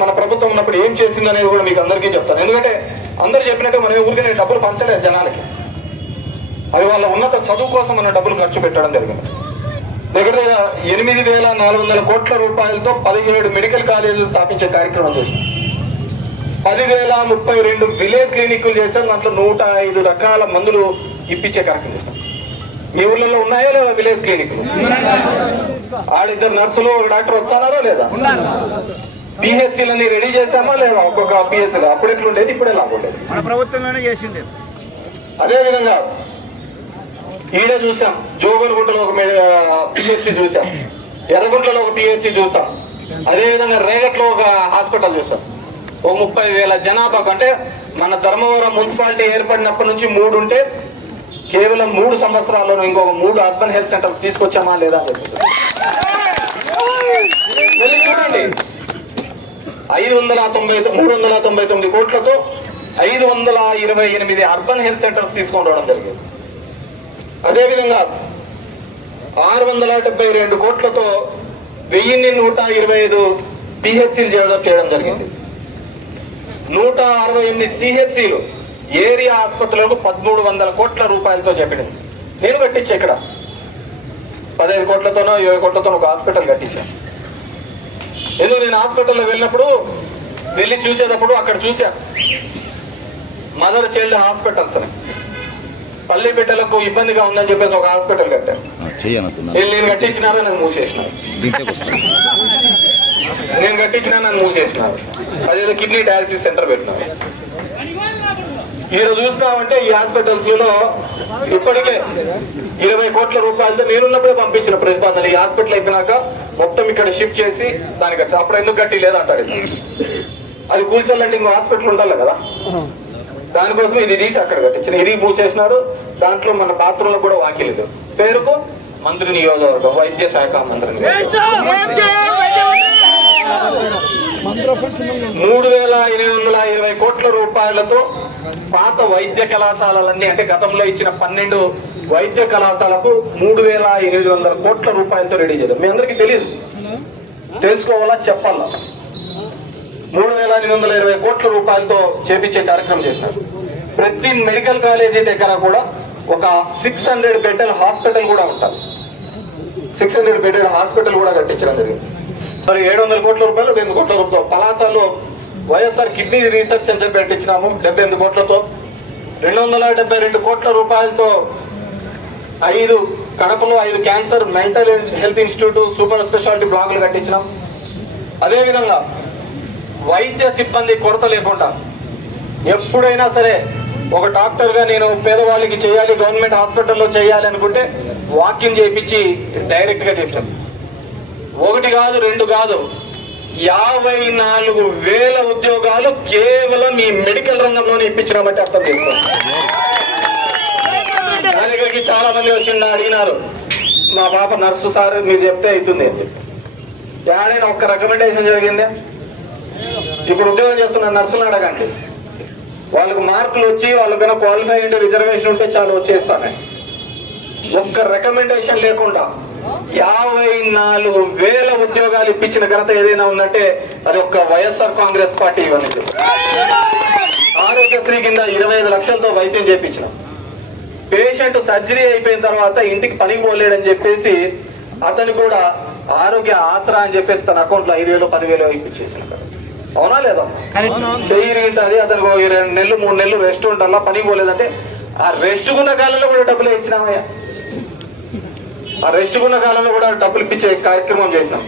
మన ప్రభుత్వం ఉన్నప్పుడు ఏం చేసింది అనేది కూడా మీకు అందరికీ చెప్తాను. ఎందుకంటే అందరు చెప్పినట్టే మనం ఊరికే డబ్బులు పంచలేదు జనాలకి. అది వాళ్ళ ఉన్నత చదువు కోసం మన డబ్బులు ఖర్చు పెట్టడం జరిగింది. దగ్గర 8,400 కోట్ల రూపాయలతో 17 మెడికల్ కాలేజీలు స్థాపించే కార్యక్రమం చేశాం. 10,032 విలేజ్ క్లినిక్లు చేశాం. దాంట్లో 105 రకాల మందులు ఇప్పించే కార్యక్రమం చేశాం. మీ ఊర్లలో ఉన్నాయా లేదా విలేజ్ క్లినిక్లు? ఆడిద్దరు నర్సులు ఒక డాక్టర్ వచ్చానారా లేదా? పిహెచ్సీలని రెడీ చేశామా లేదా? ఒక్కొక్క పిహెచ్సీలు అప్పుడు ఎట్లుండేది, ఇప్పుడు ఎలా ఉండేది? మన ప్రభుత్వంలోనే చేసిండే. అదే విధంగా ఈడే చూసాం, జోగన్గుంటలో ఒక పిహెచ్సి చూసాం, ఎర్రగుంటలో ఒక పిహెచ్సి చూసాం, అదేవిధంగా రేగట్లో ఒక హాస్పిటల్ చూసాం. ఒక 30,000 జనాభాకు, అంటే మన ధర్మవరం మున్సిపాలిటీ ఏర్పడినప్పటి నుంచి 3 ఉంటే కేవలం 3 సంవత్సరాల్లో ఇంకొక 3 అర్బన్ హెల్త్ సెంటర్ తీసుకొచ్చామా లేదా అని చెప్పి చూడండి. 399 కోట్లతో 528 అర్బన్ హెల్త్ సెంటర్స్ తీసుకొని రావడం జరిగింది. అదేవిధంగా 672 కోట్లతో 1125 పిహెచ్సీలు చేయడం జరిగింది. 168 సిహెచ్సీలు ఏరియా ఆసుపత్రులకు 1300 కోట్ల రూపాయలతో చెప్పండి. నేను కట్టించా ఇక్కడ 15 కోట్లతోనో 20 కోట్లతోనో ఒక హాస్పిటల్ కట్టించాను. ఎందుకు నేను హాస్పిటల్లో వెళ్ళి చూసేటప్పుడు అక్కడ చూసా మదర్ చైల్డ్ హాస్పిటల్స్ అని. పల్లె బిడ్డలకు ఇబ్బందిగా ఉందని చెప్పేసి ఒక హాస్పిటల్ కట్టాను. నేను కట్టించినారా నన్ను మూసేసినారు. నన్ను మూసేసినారు. అదేదో కిడ్నీ డయాలసిస్ సెంటర్ పెట్టినారు. ఈరోజు చూసినామంటే ఈ హాస్పిటల్స్ లో ఇప్పటికే 20 కోట్ల రూపాయలతో నేనున్నప్పుడే పంపించిన ప్రతిపాదన. ఈ హాస్పిటల్ అయిపోయినాక మొత్తం ఇక్కడ షిఫ్ట్ చేసి దానికి అప్పుడు ఎందుకు కట్టి లేదంటారు. అది కూల్చాలంటే ఇంకో హాస్పిటల్ ఉండాలి కదా, దానికోసం ఇది తీసి అక్కడ కట్టించిన. ఇది మూసేసినారు. దాంట్లో మన పాత్రలో కూడా వాకిలేదు. పేరుకు మంత్రి నియోజకవర్గం, వైద్య శాఖ మంత్రి 3,820 కోట్ల రూపాయలతో పాత వైద్య కళాశాలలన్నీ, అంటే గతంలో ఇచ్చిన 12 వైద్య కళాశాలకు 3,800 కోట్ల రూపాయలతో రెడీ చేద్దాం. మీ అందరికీ తెలియదు, తెలుసుకోవాలా, చెప్పాలా. 3,820 కోట్ల రూపాయలతో చేపించే కార్యక్రమం చేసినారు. ప్రతి మెడికల్ కాలేజీ దగ్గర కూడా ఒక 600 బెడ్డెల హాస్పిటల్ కూడా ఉంటారు. 600 బెడ్డెల హాస్పిటల్ కూడా కట్టించడం జరిగింది. మరి 700 కోట్ల రూపాయలు, 200 కోట్ల రూపాయలు పలాసాలో వైఎస్ఆర్ కిడ్నీ రీసెర్చ్ సెంటర్ పెట్టించినాము 78 కోట్లతో. 272 కోట్ల రూపాయలతో కడపలో 5 cancer mental health institute super speciality బ్లాకులు కట్టించినాం. అదేవిధంగా వైద్య సిబ్బంది కొరత లేకుండా ఎప్పుడైనా సరే ఒక డాక్టర్ గా నేను పేదవాళ్ళకి చేయాలి, గవర్నమెంట్ హాస్పిటల్లో చేయాలి అనుకుంటే వాకింగ్ చేయించి డైరెక్ట్ గా చేయించాం. 1 కాదు 2 కాదు 54,000 ఉద్యోగాలు కేవలం ఈ మెడికల్ రంగంలోనే ఇప్పించినామంటే అర్థం చేసుకోండి. నా దగ్గరికి చాలా మంది వచ్చిండ అడిగినారు, మా పాప నర్సు సార్ మీరు చెప్తే అవుతుంది అని చెప్పి. ఏడైనా ఒక్క రికమెండేషన్ జరిగిందే? ఇప్పుడు ఉద్యోగం చేస్తున్న నర్సులు అడగండి, వాళ్ళకు మార్కులు వచ్చి వాళ్ళు కన్నా క్వాలిఫై అయ్యే రిజర్వేషన్ ఉంటే చాలు వచ్చేస్తానే. ఒక్క రికమెండేషన్ లేకుండా 54,000 ఉద్యోగాలు ఇప్పించిన ఘనత ఏదైనా ఉందంటే అది ఒక్క వైఎస్ఆర్ కాంగ్రెస్ పార్టీ ఇవన్నీ. ఆరోగ్యశ్రీ కింద 25 లక్షలతో వైద్యం చేయించినాం. పేషెంట్ సర్జరీ అయిపోయిన తర్వాత ఇంటికి పనికి పోలేడని చెప్పేసి అతను కూడా ఆరోగ్య ఆసరా అని చెప్పేసి తన అకౌంట్ లో 5,000 10,000 ఇప్పించేసిన. అవునా లేదా? చెయ్యి ఉంటుంది, అతనికి 2 నెలలు 3 నెలలు రెస్ట్ ఉండాలా, పనికి పోలేదంటే ఆ రెస్ట్ ఉన్న కాలంలో కూడా డబ్బులు ఇచ్చినామయ్యా. ఆ రెస్ట్ ఉన్న కాలంలో కూడా డబ్బులు ఇప్పించే కార్యక్రమం చేసినాం.